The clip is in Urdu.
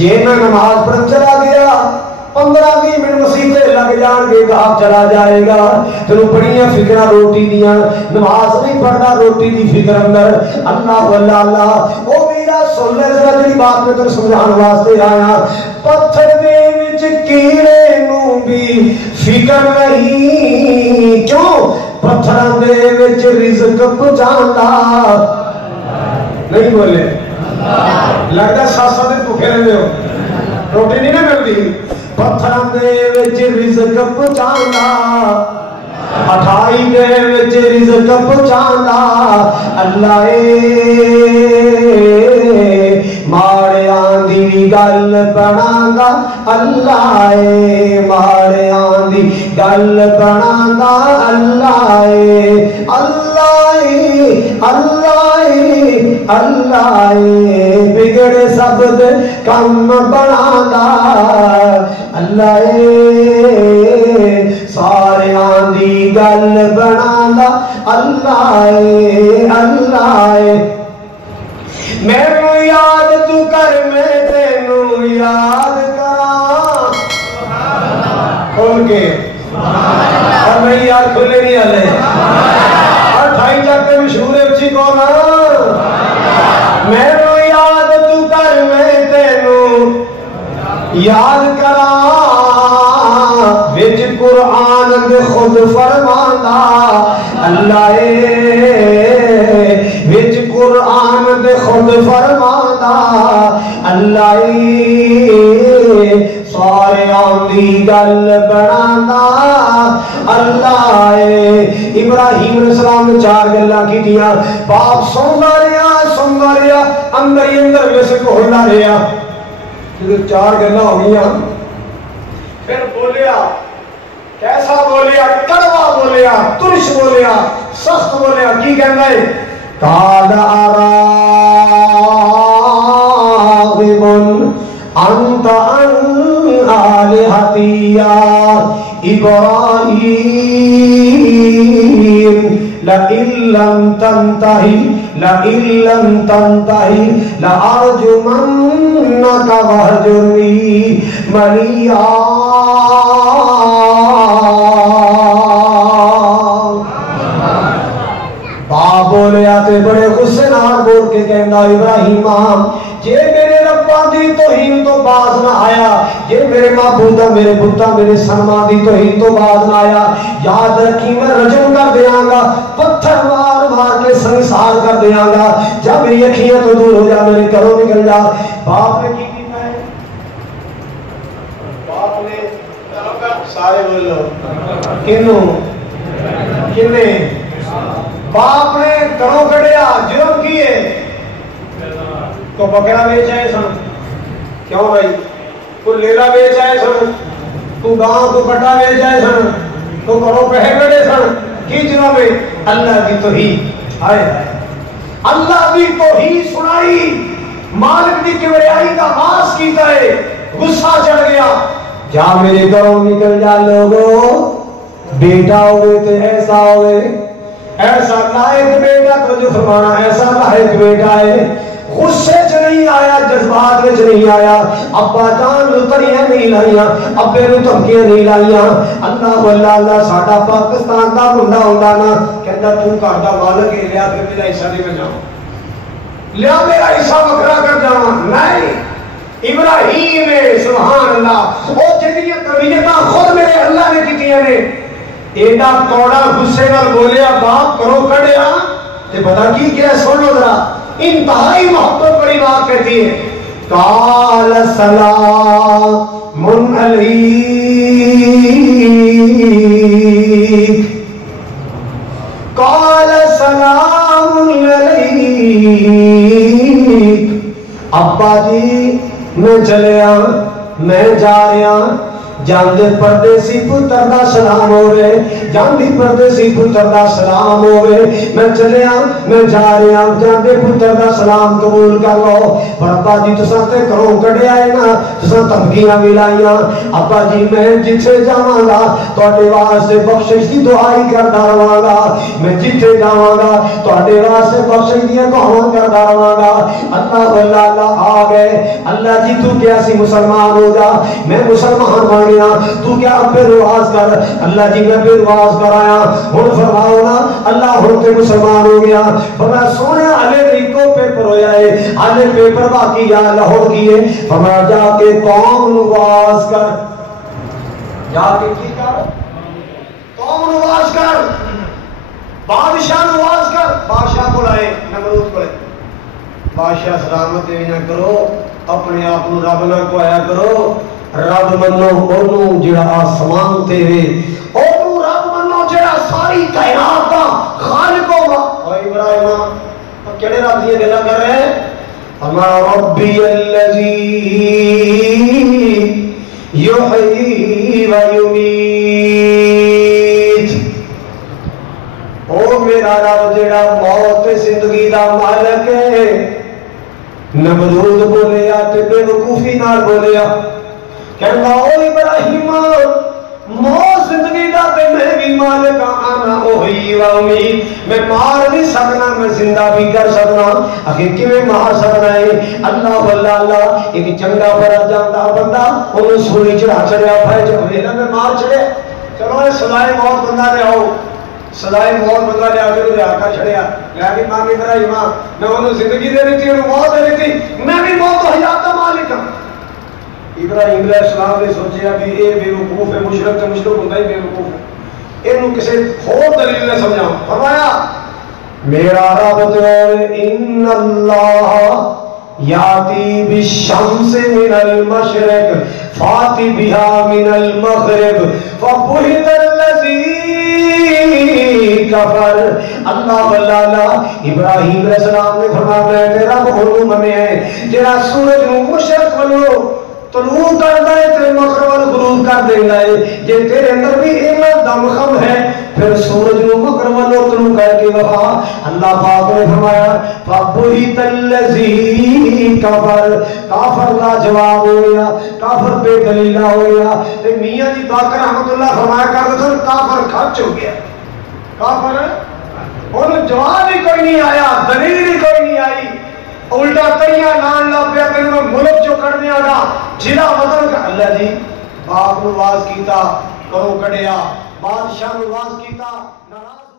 جے میں نماز پڑھ چلا گیا 15-20 منٹ مسیطے لگ جان گے گاہ چلا جائے گا تینوں بڑیاں فکرہ روٹی دیاں نماز نہیں پڑھنا روٹی دی فکر اندر اللہ واللہ اللہ او میرا سن لے ذرا جڑی بات میں تینوں سمجھان واسطے آیا پتھر دے وچ کیڑے نوں بھی فکر نہیں کیوں پتھراں دے وچ رزق پہنچاندا نہیں بولے لگتا ساسا دے بھوکے رہندے ہو روٹی نہیں نہ ملتی پتھراں دے وچ رزق پہنچاندا اٹھائی دے وچ رزق پہنچاندا اللہ ماڑیاں دی گل بناندا اللہ ماڑیاں دی گل بناندا اللہ اللہ بگڑے سب دے کم بناندا اللہ سارے دی گل بناندا اللہ میرے یاد تو کر میں تینوں یاد کراں کھول کے اور میں یاد کھلے نہیں آلے اور ٹھائی جاتے مشہور اچھی کون میرے یاد تو کر میں تینوں یاد کراں وچ قرآن دے خود فرماندا اللہ وچ قرآن دے خود فرماندا اللہ سارے آندی گل بناندا اللہ ابراہیم علیہ السلام نے 4 گلاں کیتیاں باپ سوندا رہیا اندر ہی اندر وسک ہوندا رہیا جب 4 گلاں ہو گئیاں پھر بولیا کیسا بولیا کڑوا بولیا ترش بولیا سخت بولیا کی کہنا ہے قال اراغب انت عن آلہتی یا ابراہیم لئن لم تنتہی لأرجمنک وہجرنی ملیا باپ بولے آتے بڑے غصے نال بول کے کہنا ابراہیم جے میرے ربا دی توہین تو باز نہ آیا جے میرے معبودہ میرے بتا میرے سنما دی توہین تو باز نہ آیا یاد رکھی میں رجم کر دیاں گا پتھر مار مار کے سنسار کر دیاں گا جب میری اکھیاں تو دور ہو جا میرے گھروں نکل جا باپ نے کی کیتا ہے باپ نے سارے بولو کنوں کنے باپ نے گھروں کڑیا جرم کیے تو بکرا بیچ آئے سن کیوں بھائی تو لیلا بیچ آئے سن تو گاؤں تو کٹا بیچ آئے سن تو گھروں پہے کڑے سن کی جرم ہے اللہ کی توحید آئے اللہ کی توحید سنائی مالک دی کبریائی کا ماس کیتا ہے غصہ چڑھ گیا جا میرے گھروں نکل جا لوگوں بیٹا ہوئے تو ایسا ہوئے ایسا لائق بیٹا تو جو فرمانا ایسا لائق بیٹا ہے غصے چ نہیں آیا جذبات میں نہیں آیا ابا جان لطریاں نہیں لائیاں ابے نو دھمکیاں نہیں لائیاں اللہ واللہ اللہ ساڈا پاکستان دا منڈا ہوندا نا کہندا تو گھر دا مالک ہے لیا پھر میرا حصہ نہیں کر جاؤں لیا میرا حصہ بکرا کر جاؤں نہیں ابراہیم سبحان اللہ وہ جتنی تربیتاں خود میرے اللہ نے کیتیاں نے ایڈا کوڑا غصے نال بولیا باپ کرو کڑیا تے پتہ کی کیا سن لو ذرا انتہائی محبت بڑی بات کہتی ہے قال سلام علیک قال سلام علیک ابا جی میں چلیا میں جا رہا جاندے پردیسی پتر دا سلام ہوئے، جاندی پردیسی پتر دا سلام ہوئے، میں چلے میں جا رہے ہیں، جاندے پتر دا سلام قبول کر لو۔ پر ابا جی تساں تے کروں کڑے آئے نا، تساں تمکیاں ملائیاں، ابا جی میں جتھے جاواں گا تواڈے واسطے بخشش دی دعائی کردا رہواں گا، میں جتھے جاواں گا تواڈے واسطے بخشش دی دعاواں کردا رہواں گا۔ اللہ آ گئے، اللہ جی تو کیا سی مسلمان ہو جا، میں مسلمان بن گیا، تو کیا پہ رواز کر، اللہ جی میں پہ رواز کر آیا، ہن فرماؤ نا اللہ ہن تے مسلمان ہو گیا۔ فرمایا سونے ہلے ایکو پیپر ہویا ہے، ہلے پیپر باقی یا لاہور کیے، فرمایا جا کے قوم نواز کر، جا کے کی کر، قوم نواز کر، بادشاہ نواز کر۔ بادشاہ کو لائے نمرود کو لائے، بادشاہ سلامت نہ کرو، اپنے آپ کو رب نہ کہیا کرو، رب منو اونوں جڑا آسمان تے وے، اونوں رب منو جڑا ساری کائنات دا خالق ہوگا۔ او ابراہیم کیڑے رب دی گلاں کر رہے ہیں؟ اما ربی الذی یحیی و یمیت، او میرا رب جڑا موت تے زندگی دا مالک ہے۔ نمرود بولیا تے بے وقوفی نال بولیا، کہندا او ابراہیم موت زندگی دا تے میں بھی مالک آنا اوہی و امید، میں مار نہیں سکنا میں زندہ بھی کر سکنا، آخر کیویں مار سکنا ہے؟ اللہ واللہ اللہ ایک چنگا بڑا جاندا بندہ انہوں سولی چڑھا چڑھیا بھائی جو ویلا میں مار چڑھے، چلو یہ سزائے موت بندہ لے آؤ، سزائے موت بندہ لے آ کے لے آ کر چڑھیا، لے آ کے ماں ابراہیم میں انہوں زندگی دے رہی تھی انہوں موت دے رہی تھی، میں بھی موت و حیات کا مالک ہوں۔ ابراہیم علیہ السلام نے سوچیا بھی اے بے وقوف ہے، مشرک تے مشرک ہوتا ہی بے وقوف ہے، اینوں کسی اور دلیل نے سمجھا۔ فرمایا میرا رب تو ان اللہ یاتی بالشمس من المشرق فاتی بها من المغرب فبہت الذی کفر۔ اللہ واللہ ابراہیم علیہ السلام نے فرمایا میں تیرا بہت منے ہیں جڑا سورج نو مشرق ولو طلوع کردا ہے تے مغرب غروب کر دیندا ہے، جے تیرے اندر بھی اینا دم خم ہے پھر سورج نو مغرب ولو طلوع کر کے وفا۔ اللہ پاک نے فرمایا فبہت الذی کفر، کافر لا جواب ہو گیا، کافر بے دلیل ہو گیا۔ تے میاں جی باقر رحمت اللہ فرمایا کرتے تھے کافر کھچ ہو گیا، کافر انہوں جواب ہی کوئی نہیں آیا، دلیل ہی کوئی نہیں آئی، الٹا تیاں لان لا پیا کہ میں ملک جو کر دیا گا جلا وطن کا۔ اللہ جی باپ نواز کیتا کرو کڑیا، بادشاہ نواز کیتا ناراض